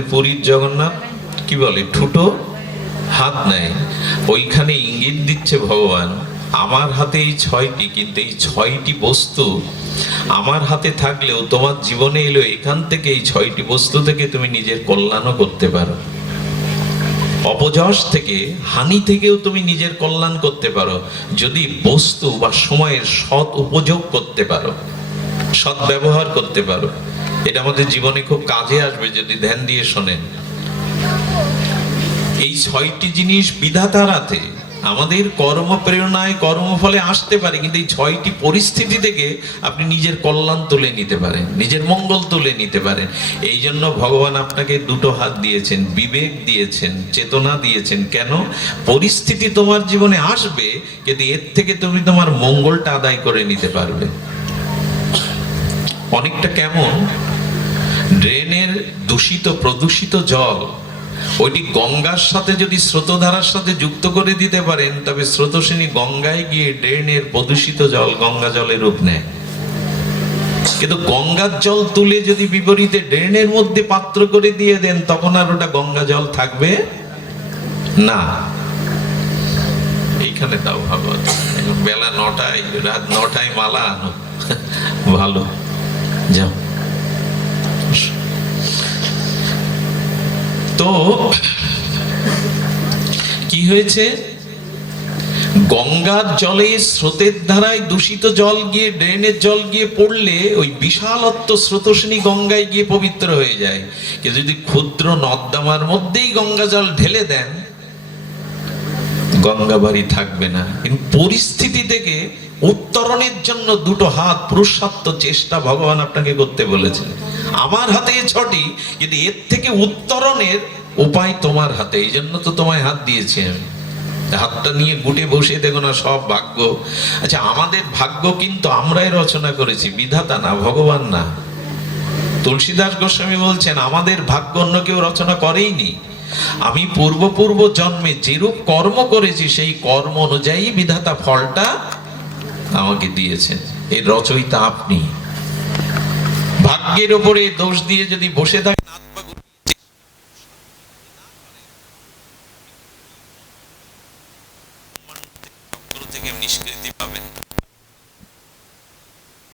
আমাদের পুরীর জগন্নাথ কি বলে, ঠুটো হাত নেয়, ওইখানে ইঙ্গিত দিচ্ছে ভগবান আমার হাতে এই ছয়টি, কিন্তু এই ছয়টি বস্তু আমার হাতে থাকলেও তোমার জীবনে এলো এখান থেকে, এই ছয়টি বস্তু থেকে তুমি নিজের কল্যাণও করতে পারো, অপযশ থেকে, হানি থেকেও তুমি নিজের কল্যাণ করতে পারো, যদি বস্তু বা সময়ের সৎ উপযোগ করতে পারো, সৎ ব্যবহার করতে পারো। এটা আমাদের জীবনে খুব কাজে আসবে যদি ধ্যান দিয়ে শোনেন। এই ছয়টি জিনিস বিধাতার হাতে, আমাদের কর্মপ্রেরণায় কর্মফলে আসতে পারে, কিন্তু এই ছয়টি পরিস্থিতি থেকে আপনি নিজের কল্যাণ তুলে নিতে পারেন, নিজের মঙ্গল তুলে নিতে পারেন। এই জন্য ভগবান আপনাকে দুটো হাত দিয়েছেন, বিবেক দিয়েছেন, চেতনা দিয়েছেন। কেন? পরিস্থিতি তোমার জীবনে আসবে, কিন্তু এর থেকে তুমি তোমার মঙ্গলটা আদায় করে নিতে পারবে। অনেকটা কেমন, ড্রেনের দূষিত প্রদূষিত জল ওইটি গঙ্গার সাথে যদি স্রোতধারার সাথে যুক্ত করে দিতে পারেন, তবে স্রোতস্বিনী গঙ্গায় গিয়ে ড্রেনের প্রদূষিত জল গঙ্গা জলের রূপ নেয়। কিন্তু গঙ্গার জল তুলে যদি বিপরীতে ড্রেনের মধ্যে পাত্র করে দিয়ে দেন, তখন আর ওটা গঙ্গা জল থাকবে না। এইখানে দাও ভাগবত, বেলা 9টায়, রাত 9টায় মালা আনো, ভালো যাও। তো কি হয়েছে, গঙ্গার জলে স্রোতের ধারায় দূষিত জল গিয়ে ড্রেনের জল গিয়ে পড়লে ওই বিশালত্ব স্রোতস্বিনী গঙ্গায় গিয়ে পবিত্র হয়ে যায়। কিন্তু যদি ক্ষুদ্র নর্দমার মধ্যেই গঙ্গা জল ঢেলে দেন, গঙ্গা বাড়ি থাকবে না। কিন্তু পরিস্থিতি থেকে উত্তরণের জন্য দুটো হাত, পুরুষার্থ, চেষ্টা ভগবান আপনাকে করতে বলেছেন। আমার হাতে 6টি, কিন্তু এর থেকে উত্তরণের উপায় তোমার হাতে। এই জন্য তো তোমায় হাত দিয়েছি আমি। হাতটা নিয়ে গুটে বসে দেখো না, সব ভাগ্য। আচ্ছা, আমাদের ভাগ্য কিন্তু আমরাই রচনা করেছি, বিধাতা না, ভগবান না। তুলসীদাস গোস্বামী বলছেন আমাদের ভাগ্য অন্য কেউ রচনা করেইনি। আমি পূর্ব জন্মে যেরূপ কর্ম করেছি, সেই কর্ম অনুযায়ী বিধাতা ফলটা আমাকে দিয়েছেন। এর রচয়িতা আপনি। ভাগ্যের উপরে দোষ দিয়ে যদি বসে থাকেন, থেকে নিষ্কৃতি পাবেন।